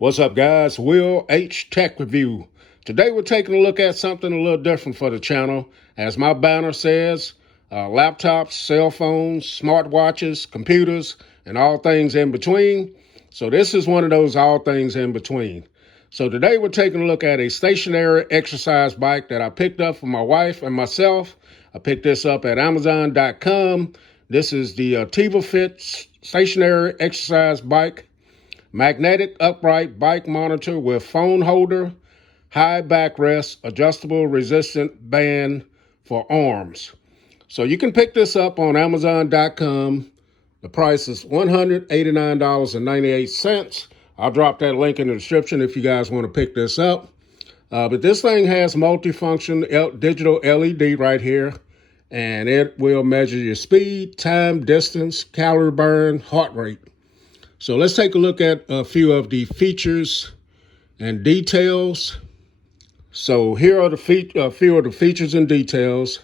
What's up, guys? Will H Tech Review. Today we're taking a look at something a little different for the channel. As my banner says, laptops, cell phones, smartwatches, computers, and all things in between. So this is one of those all things in between. So today we're taking a look at a stationary exercise bike that I picked up for my wife and myself. I picked this up at Amazon.com. This is the ATIVAFIT Stationary Exercise Bike. Magnetic upright bike monitor with phone holder, high backrest, adjustable resistant band for arms. So you can pick this up on Amazon.com. The price is $189.98. I'll drop that link in the description if you guys want to pick this up. But this thing has multifunction digital LED right here, and it will measure your speed, time, distance, calorie burn, heart rate. So let's take a look at a few of the features and details. So here are a few of the features and details.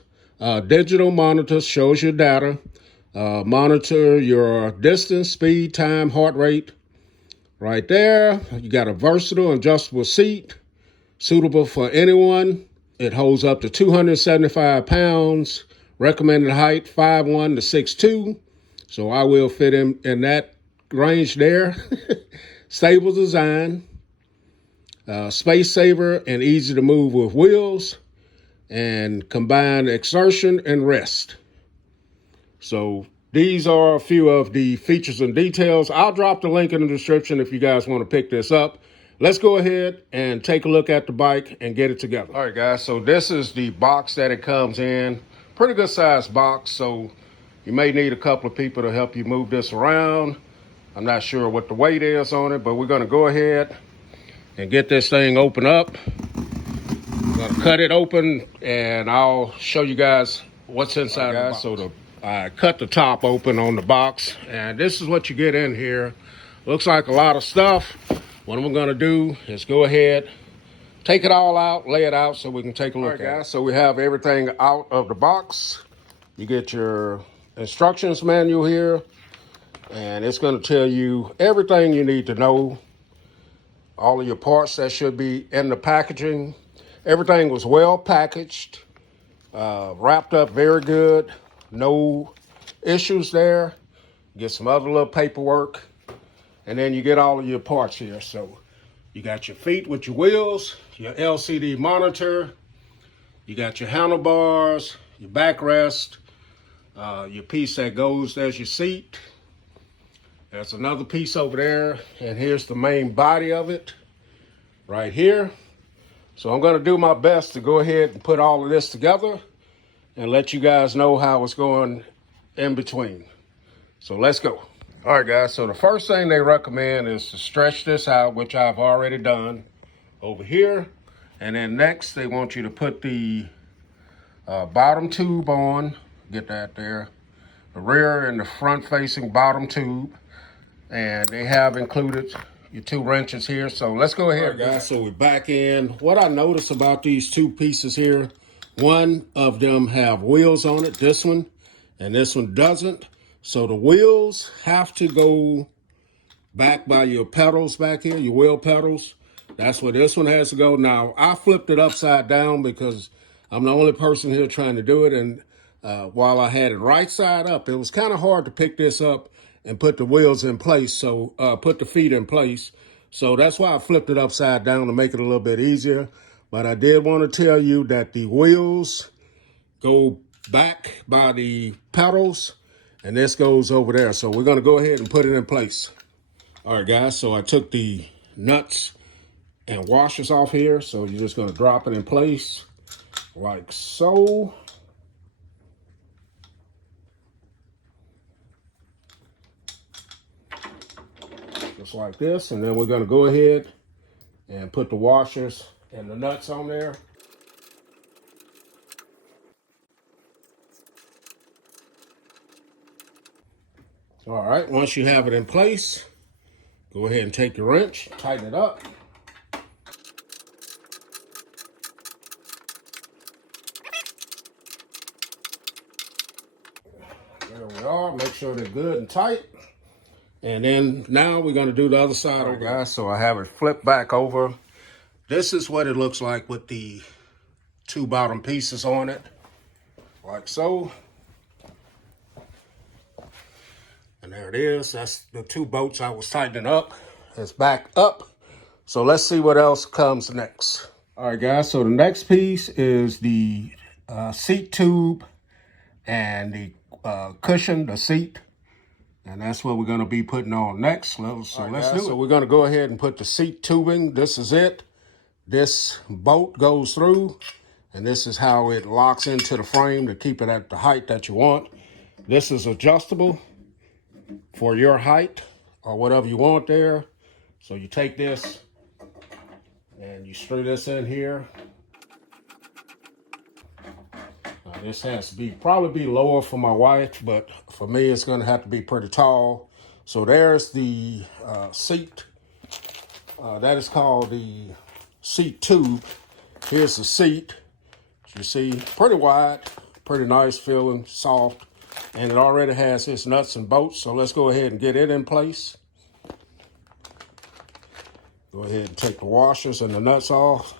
Digital monitor shows your data. Monitor your distance, speed, time, heart rate. Right there, you got a versatile adjustable seat, suitable for anyone. It holds up to 275 pounds. Recommended height 5'1" to 6'2". So I will fit in that range there. Stable design, space saver and easy to move with wheels, and combined exertion and rest. So these are a few of the features and details. I'll drop the link in the description if you guys want to pick this up. Let's go ahead and take a look at the bike and get it together. All right, guys, so this is the box that it comes in. Pretty good sized box, so you may need a couple of people to help you move this around. I'm not sure what the weight is on it, but we're going to go ahead and get this thing open up. I'm going to cut it open, and I'll show you guys what's inside the box. So I cut the top open on the box, and this is what you get in here. Looks like a lot of stuff. What I'm going to do is go ahead, take it all out, lay it out so we can take a look at it. All right, guys, so we have everything out of the box. You get your instructions manual here, and it's going to tell you everything you need to know, all of your parts that should be in the packaging. Everything was well packaged, wrapped up very good, no issues there. Get some other little paperwork, and then you get all of your parts here. So you got your feet with your wheels, your LCD monitor, you got your handlebars, your backrest, your piece that goes as your seat. There's another piece over there, and here's the main body of it right here. So I'm going to do my best to go ahead and put all of this together and let you guys know how it's going in between. So let's go. All right, guys, so the first thing they recommend is to stretch this out, which I've already done over here. And then next, they want you to put the bottom tube on. Get that there. The rear and the front-facing bottom tube. And they have included your two wrenches here. So let's go ahead. All right, guys, so we're back in. What I noticed about these two pieces here, one of them have wheels on it, this one, and this one doesn't. So the wheels have to go back by your pedals back here, your wheel pedals. That's where this one has to go. Now, I flipped it upside down because I'm the only person here trying to do it. And while I had it right side up, it was kind of hard to pick this up and put the wheels in place, so put the feet in place. So that's why I flipped it upside down to make it a little bit easier. But I did want to tell you that the wheels go back by the pedals, and this goes over there. So we're going to go ahead and put it in place. All right, guys, so I took the nuts and washers off here. So you're just going to drop it in place like so. Just like this, and then we're going to go ahead and put the washers and the nuts on there. All right, once you have it in place, go ahead and take your wrench, tighten it up. There we are. Make sure they're good and tight. And then now we're going to do the other side. All right, guys, so I have it flipped back over. This is what it looks like with the two bottom pieces on it, like so. And there it is. That's the two bolts I was tightening up. It's back up. So let's see what else comes next. All right, guys, so the next piece is the seat tube and the cushion, the seat. And that's what we're going to be putting on next. So let's do it. So we're going to go ahead and put the seat tubing. This is it. This bolt goes through, and this is how it locks into the frame to keep it at the height that you want. This is adjustable for your height or whatever you want there. So you take this and you screw this in here. This has to probably be lower for my wife, but for me, it's going to have to be pretty tall. So there's the seat. That is called the seat tube. Here's the seat. You see, pretty wide, pretty nice feeling, soft, and it already has its nuts and bolts. So let's go ahead and get it in place. Go ahead and take the washers and the nuts off.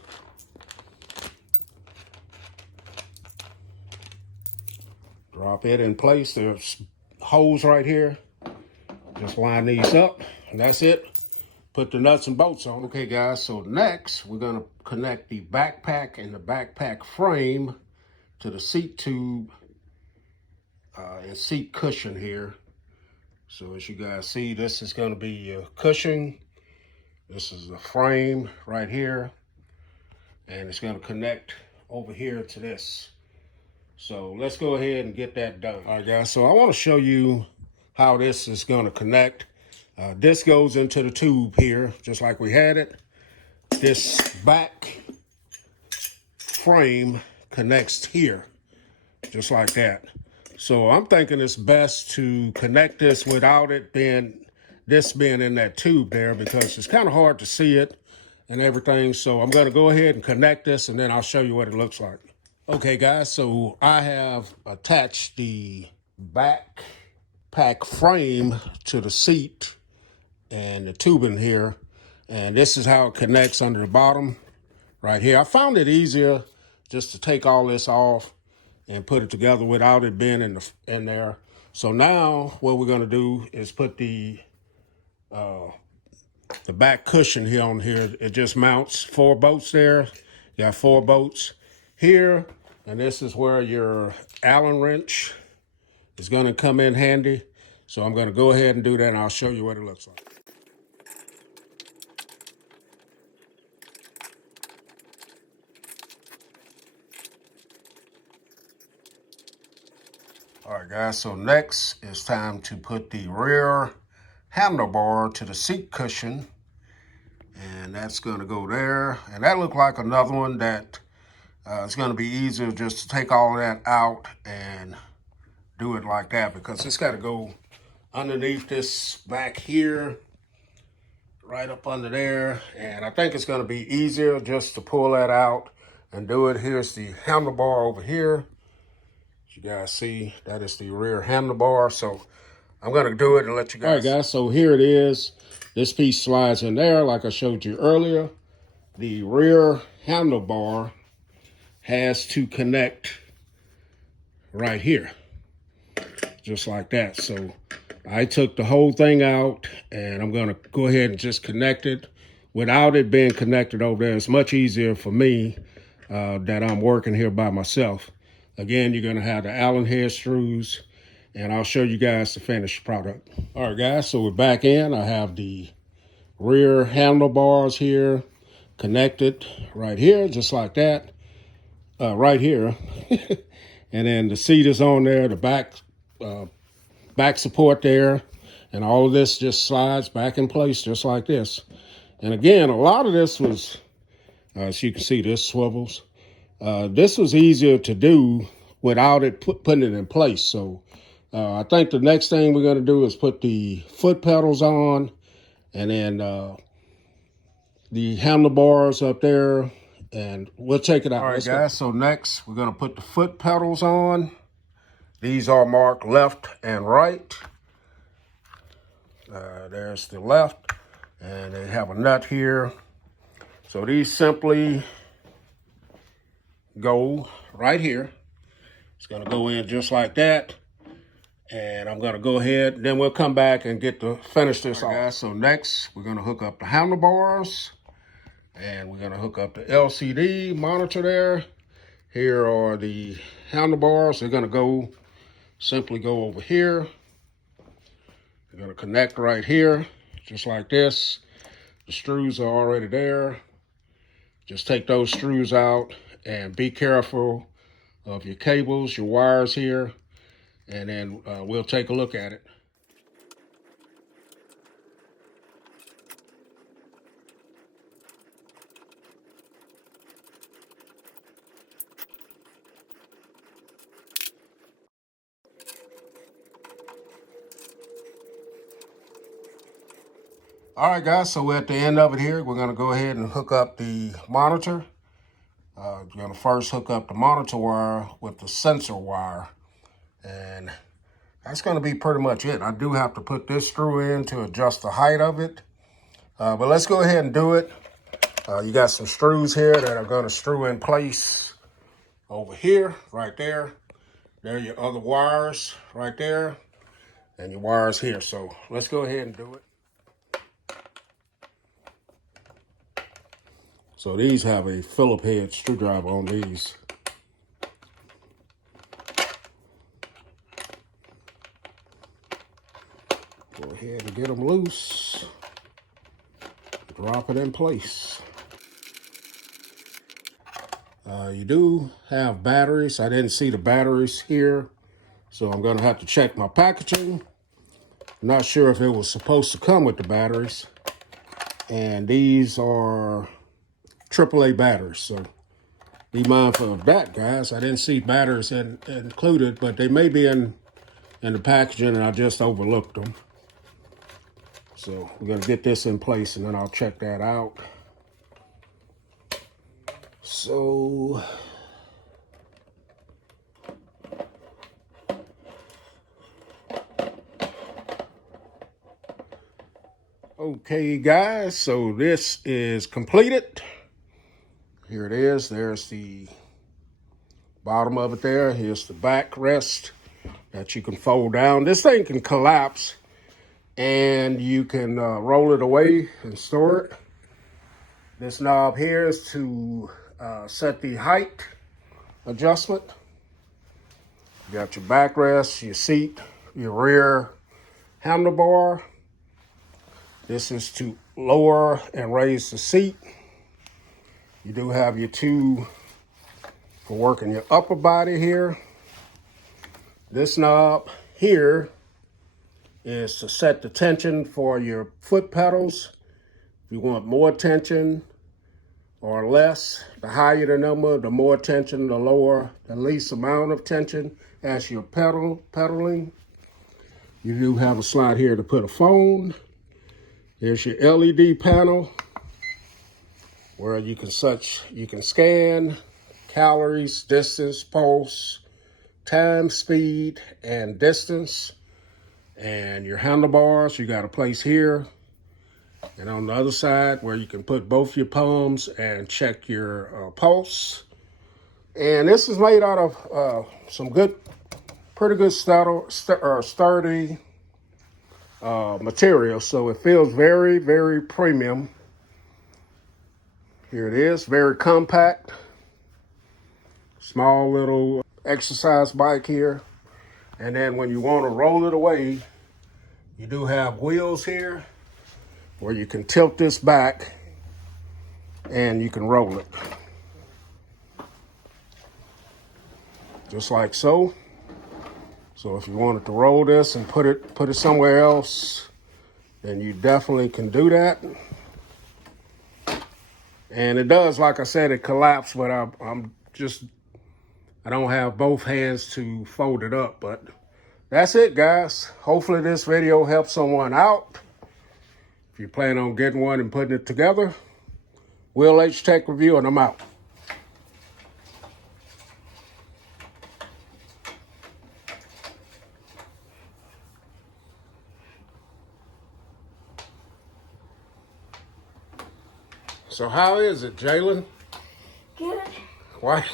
Drop it in place. There's holes right here. Just line these up, and that's it. Put the nuts and bolts on. Okay, guys, so next we're gonna connect the backpack and the backpack frame to the seat tube and seat cushion here. So as you guys see, this is gonna be your cushion. This is the frame right here, and it's gonna connect over here to this. So let's go ahead and get that done. All right, guys, so I want to show you how this is going to connect. This goes into the tube here, just like we had it. This back frame connects here, just like that. So I'm thinking it's best to connect this without it being in that tube there, because it's kind of hard to see it and everything. So I'm going to go ahead and connect this, and then I'll show you what it looks like. Okay, guys, so I have attached the backpack frame to the seat and the tubing here, and this is how it connects under the bottom right here. I found it easier just to take all this off and put it together without it being in there. So now what we're going to do is put the back cushion here on here. It just mounts 4 bolts there. You got 4 bolts here. And this is where your Allen wrench is going to come in handy. So I'm going to go ahead and do that, and I'll show you what it looks like. All right, guys, so next it's time to put the rear handlebar to the seat cushion. And that's going to go there. And that looked like another one that it's going to be easier just to take all that out and do it like that, because it's got to go underneath this back here, right up under there. And I think it's going to be easier just to pull that out and do it. Here's the handlebar over here. As you guys see, that is the rear handlebar. So I'm going to do it and let you guys. All right, guys, so here it is. This piece slides in there like I showed you earlier. The rear handlebar has to connect right here, just like that. So I took the whole thing out, and I'm going to go ahead and just connect it without it being connected over there. It's much easier for me that I'm working here by myself. Again, you're going to have the Allen head screws, and I'll show you guys the finished product. All right, guys, so we're back in. I have the rear handlebars here connected right here, just like that. Right here. And then the seat is on there, the back support there, and all of this just slides back in place just like this. And again, a lot of this was, as you can see, this swivels. This was easier to do without it putting it in place. So I think the next thing we're going to do is put the foot pedals on, and then the handlebars up there, and we'll check it out. All right, guys, so next we're going to put the foot pedals on. These are marked left and right. There's the left, and they have a nut here. So these simply go right here. It's gonna go in just like that. And I'm gonna go ahead, then we'll come back and get to finish this off. Guys, so next we're gonna hook up the handlebars, and we're gonna hook up the LCD monitor there. Here are the handlebars. They're gonna simply go over here. They're gonna connect right here, just like this. The screws are already there. Just take those screws out and be careful of your cables, your wires here, and then we'll take a look at it. All right, guys, so we're at the end of it here. We're gonna go ahead and hook up the monitor. We're gonna first hook up the monitor wire with the sensor wire. And that's gonna be pretty much it. I do have to put this screw in to adjust the height of it. But let's go ahead and do it. You got some screws here that are gonna screw in place over here, right there. There are your other wires right there, and your wires here. So let's go ahead and do it. So these have a Phillip head screwdriver on these. Go ahead and get them loose. Drop it in place. You do have batteries. I didn't see the batteries here, so I'm gonna have to check my packaging. Not sure if it was supposed to come with the batteries. And these are AAA batteries, so be mindful of that, guys. I didn't see batteries included, but they may be in the packaging and I just overlooked them. So we're gonna get this in place and then I'll check that out. So okay, guys, so this is completed. Here it is. There's the bottom of it there. Here's the backrest that you can fold down. This thing can collapse and you can roll it away and store it. This knob here is to set the height adjustment. You got your backrest, your seat, your rear handlebar. This is to lower and raise the seat. You do have your two for working your upper body here. This knob here is to set the tension for your foot pedals. If you want more tension or less, the higher the number, the more tension, the lower, the least amount of tension as you're pedaling. You do have a slot here to put a phone. Here's your LED panel where you can scan calories, distance, pulse, time, speed, and distance. And your handlebars, you got a place here. And on the other side where you can put both your palms and check your pulse. And this is made out of some pretty good sturdy material. So it feels very, very premium. Here it is, very compact. Small little exercise bike here. And then when you want to roll it away, you do have wheels here where you can tilt this back and you can roll it. Just like so. So if you wanted to roll this and put it somewhere else, then you definitely can do that. And it does, like I said, it collapsed, but I don't have both hands to fold it up. But that's it, guys. Hopefully this video helps someone out. If you plan on getting one and putting it together, Will H Tech Review, and I'm out. So how is it, Jalen? Good. Why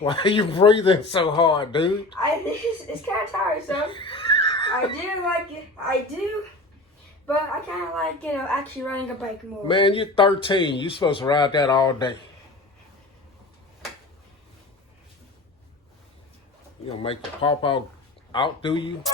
are you breathing so hard, dude? It's kind of tiresome. I do like it. I do. But I kind of like, actually riding a bike more. Man, you're 13. You're supposed to ride that all day. You gonna make your pawpaw outdo you?